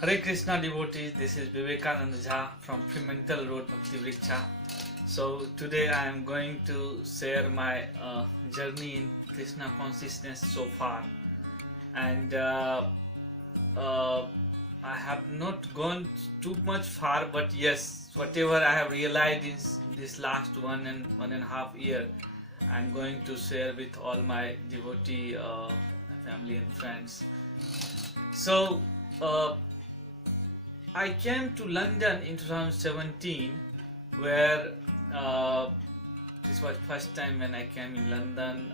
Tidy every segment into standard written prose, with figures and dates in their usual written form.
Hare Krishna devotees, this is Vivekananda Jha from Fremantle Road, Bhakti Vriksha. So today I am going to share my journey in Krishna consciousness so far, and I have not gone too much far, but yes, whatever I have realized in this last 1.5 year, I am going to share with all my devotee family and friends. So. I came to London in 2017, where this was first time when I came in London,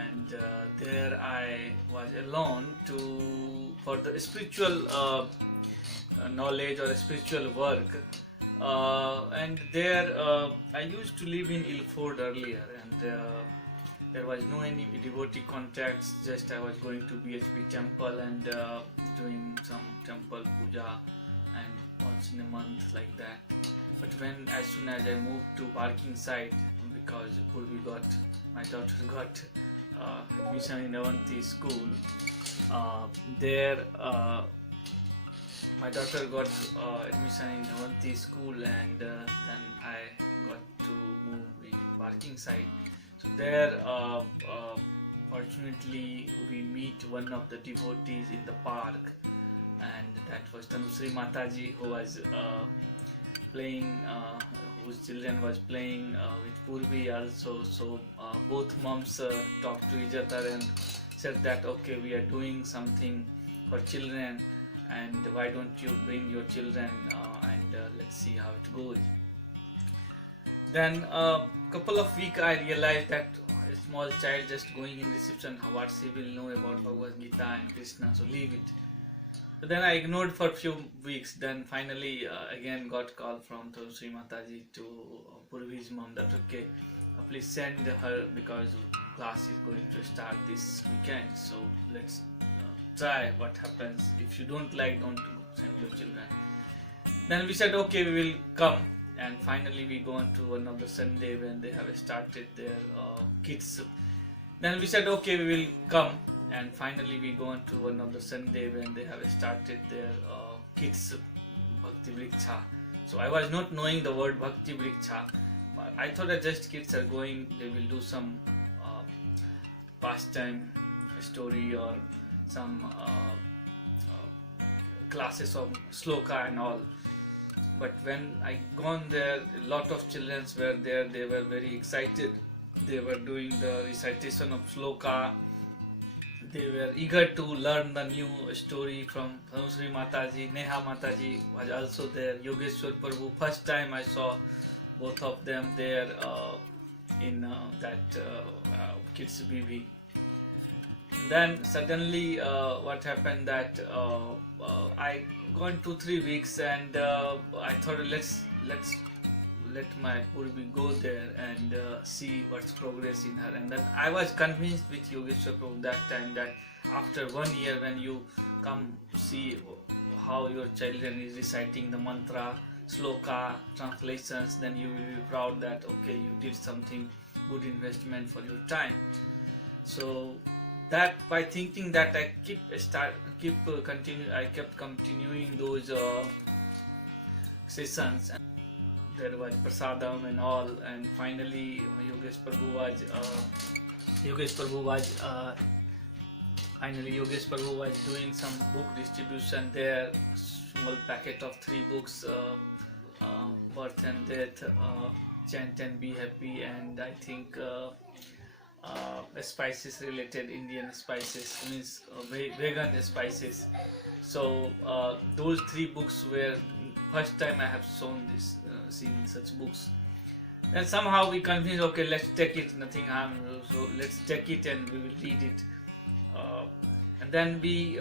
and there I was alone for the spiritual knowledge or spiritual work, and there I used to live in Ilford earlier, and there was no any devotee contacts. Just I was going to BHP temple and doing some temple puja and once in a month like that. But as soon as I moved to parking site, because my daughter got admission in Avanti school, there my daughter got admission in Avanti school, and then I got to move in parking site. So there, fortunately, we meet one of the devotees in the park, and that was Tanusri Mataji, who was playing, whose children was playing with Purvi also. So both moms talked to each other and said that okay, we are doing something for children, and why don't you bring your children and let's see how it goes. Then couple of weeks I realized that a small child just going in reception, what she will know about Bhagavad Gita and Krishna, so leave it. But then I ignored for a few weeks. Then finally again got call from Sri Mataji to Purvi's mom that okay, please send her because class is going to start this weekend, so let's try what happens. If you don't like, don't send your children. Then we said okay, we will come. And finally we go on to one of the Sunday when they have started their kids. Then we said okay, we will come, and finally we go on to one of the Sunday when they have started their kids Bhakti Vriksha. So I was not knowing the word Bhakti Vriksha, but I thought that just kids are going, they will do some pastime story or some classes of sloka and all. But when I gone there, a lot of children were there. They were very excited. They were doing the recitation of sloka. They were eager to learn the new story from Sri Mataji. Neha Mataji was also there. Yogeshwar Prabhu. First time I saw both of them there in that Kids BB. Then suddenly what happened that I gone 2-3 weeks, and I thought let's let my Purvi go there and see what's progress in her. And then I was convinced with Yogeshwar Prabhu that time that after 1 year when you come see how your children is reciting the mantra, sloka, translations, then you will be proud that okay, you did something good investment for your time. So that by thinking that I kept continuing those sessions, and there was prasadam and all, and finally Yogesh Prabhu was doing some book distribution there, small packet of 3 books, Birth and Death, Chant and Be Happy, and I think spices related, Indian spices, means vegan spices. So those 3 books were first time I have seen such books. Then somehow we convinced okay, let's take it, nothing harm, so let's take it and we will read it. And then we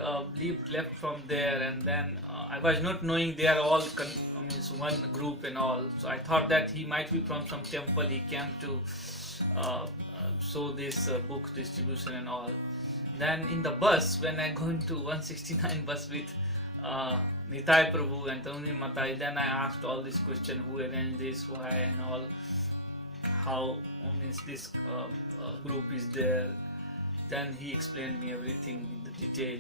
left from there, and then I was not knowing they are all means one group and all, so I thought that he might be from some temple, he came to show this book distribution and all. Then in the bus, when I go into 169 bus with Nitai Prabhu and Tanusri Mataji, then I asked all these questions, who arranged this, why and all, how means this group is there. Then he explained me everything in the detail,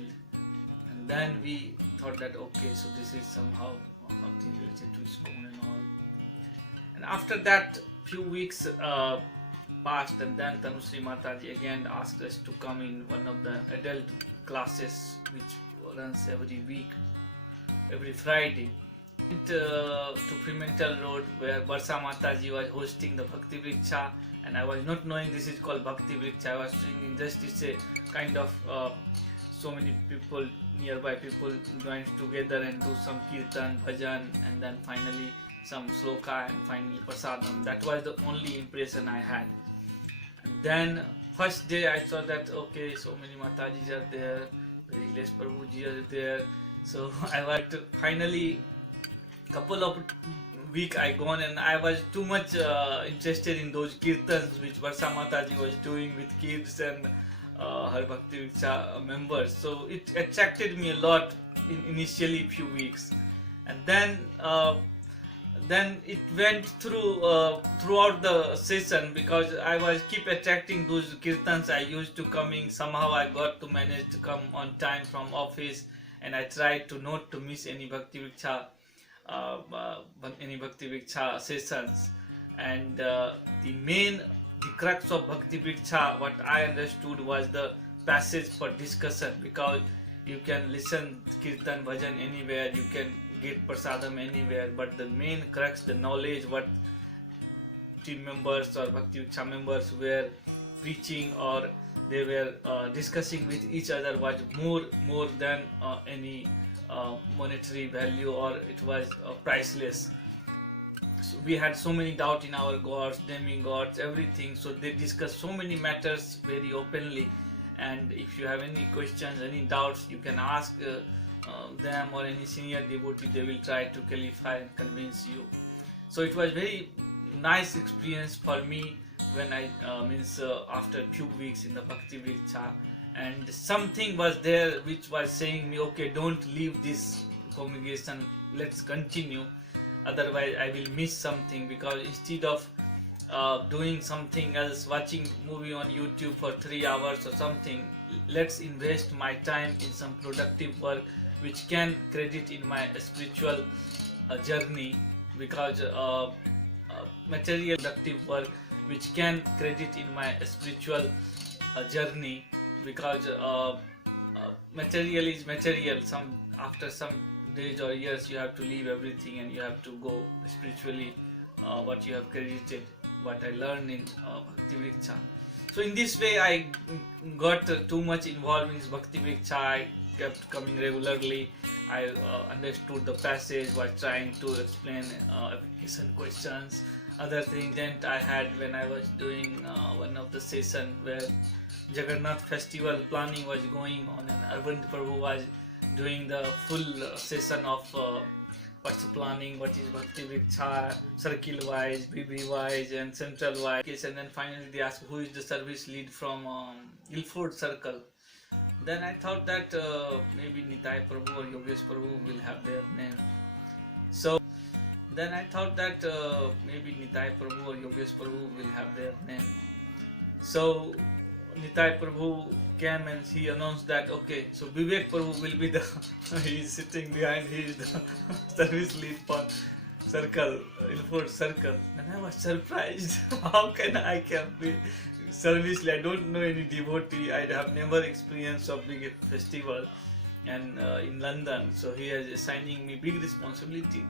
and then we thought that okay, so this is somehow something related to ISKCON and all. And after that, few weeks passed, and then Tanusri Mataji again asked us to come in one of the adult classes which runs every week, every Friday. To Fremantle Road, where Barsa Mataji was hosting the Bhakti Vriksha, and I was not knowing this is called Bhakti Vriksha. I was thinking just it's a kind of so many people, nearby people joined together and do some kirtan, bhajan, and then finally some sloka and finally prasadam. That was the only impression I had. And then first day I saw that okay, so many Matajis are there, very less prabhuji are there. So I was finally couple of week I gone, and I was too much interested in those kirtans which Varsa Mataji was doing with kids and her Bhakti Vriksha members. So it attracted me a lot in initially few weeks, and then it went throughout the session, because I was keep attracting those kirtans. I used to coming, somehow I got to manage to come on time from office, and I tried to not to miss any Bhakti Vriksha sessions. And the crux of Bhakti Vriksha, what I understood, was the passage for discussion, because you can listen kirtan bhajan anywhere, you can get prasadam anywhere, but the main crux, the knowledge what team members or Bhakti Vriksha members were preaching or they were discussing with each other, was more than any monetary value, or it was priceless. So we had so many doubt in our gods, demigods, everything. So they discussed so many matters very openly. And if you have any questions, any doubts, you can ask them or any senior devotee. They will try to clarify and convince you. So it was very nice experience for me when I after a few weeks in the Bhakti Vriksha. And something was there which was saying me, okay, don't leave this congregation, let's continue, otherwise I will miss something. Because instead of doing something else, watching movie on YouTube for 3 hours or something, let's invest my time in some productive work which can credit in my spiritual journey. Because material productive work which can credit in my spiritual journey, because material is material. After some days or years you have to leave everything and you have to go spiritually, what you have credited, what I learned in Bhakti Vriksha. So in this way I got too much involved in Bhakti Vriksha. I kept coming regularly. I understood the passage, was trying to explain application questions, other things that I had when I was doing one of the session where Jagannath festival planning was going on, and Arvind Prabhu was doing the full session of what's the planning, what is Bhakti Vriksha, circle wise, BB wise and central wise. And then finally they asked who is the service lead from Ilford Circle. Then I thought that maybe Nitai Prabhu or Yogesh Prabhu will have their name. So then I thought that maybe Nitai Prabhu or Yogesh Prabhu will have their name. So Nitai Prabhu came and he announced that okay, so Vivek Prabhu will be the he is sitting behind, he is the service lead for circle, Ilford Circle. And I was surprised. How can I be service lead? I don't know any devotee. I have never experienced a big festival and in London. So he is assigning me big responsibility.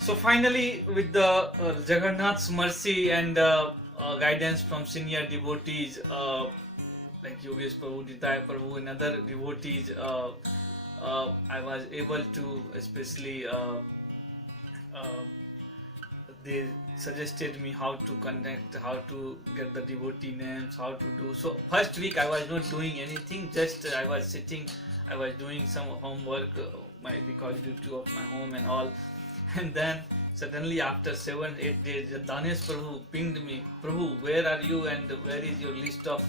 So finally, with the Jagannath's mercy and guidance from senior devotees like Yogesh Prabhu, Nitai Prabhu and other devotees, I was able to, especially they suggested me how to connect, how to get the devotee names, how to do. So first week I was not doing anything, just I was sitting, I was doing some homework because due to of my home and all. And then suddenly after 7-8 days, Danesh Prabhu pinged me, Prabhu, where are you and where is your list of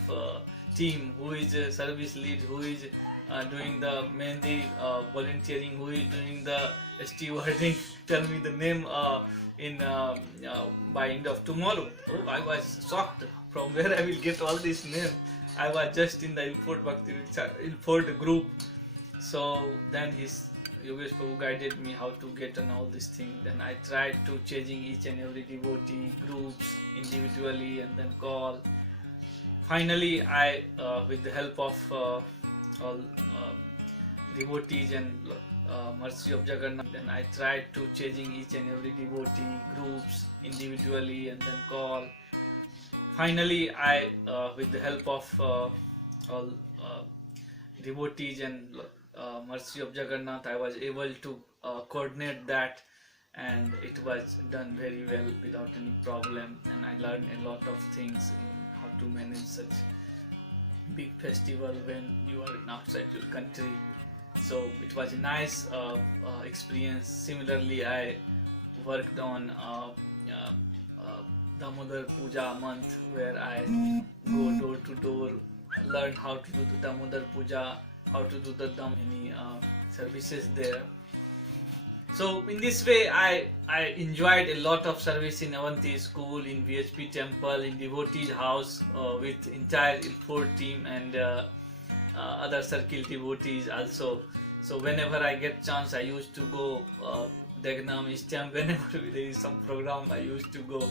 team, who is service lead, who is doing the Mehndi volunteering, who is doing the stewarding, tell me the name by end of tomorrow. Oh, I was shocked, from where I will get all this name. I was just in the Ilford Bhakti Ilford group. So then his Yogesh Prabhu guided me how to get on all these things. Then I tried to changing each and every devotee groups individually and then call. Finally, I with the help of all devotees and mercy of Jagannath, then I tried to changing each and every devotee groups individually and then call. Finally, I with the help of all devotees and mercy of Jagannath, I was able to coordinate that, and it was done very well without any problem. And I learned a lot of things in how to manage such big festival when you are outside your country. So it was a nice experience. Similarly, I worked on Damodar Puja month, where I go door to door, learn how to do the Damodar Puja, how to do the many services there. So in this way, I enjoyed a lot of service in Avanti school, in VHP temple, in devotees house with entire Ilford team and other circle devotees also. So whenever I get chance, I used to go Dagenham, Eastham. Whenever there is some program, I used to go.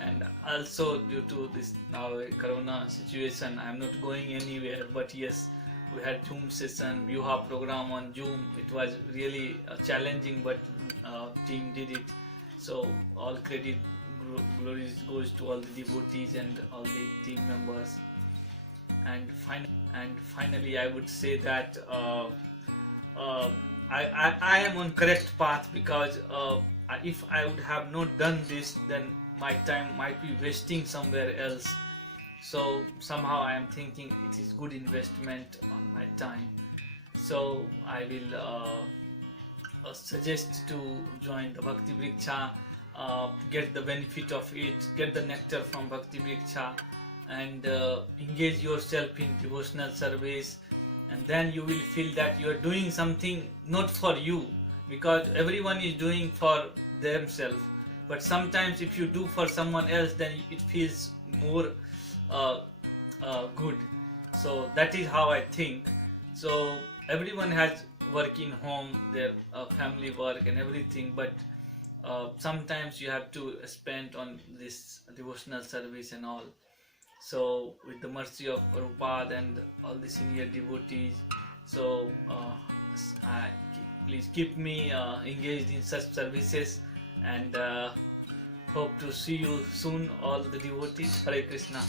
And also due to this now Corona situation, I am not going anywhere. But yes, we had Zoom session, Vyuha program on Zoom. It was really challenging, but team did it. So all credit glories goes to all the devotees and all the team members. And finally, I would say that I am on correct path, because if I would have not done this, then my time might be wasting somewhere else. So somehow I am thinking it is good investment on my time. So I will suggest to join the Bhakti Vriksha, get the benefit of it, get the nectar from Bhakti Vriksha, and engage yourself in devotional service. And then you will feel that you are doing something not for you, because everyone is doing for themselves. But sometimes if you do for someone else, then it feels more good. So that is how I think. So everyone has work in home, their family work and everything, but sometimes you have to spend on this devotional service and all. So with the mercy of Prabhupada and all the senior devotees, so please keep me engaged in such services, and hope to see you soon, all the devotees. Hare Krishna.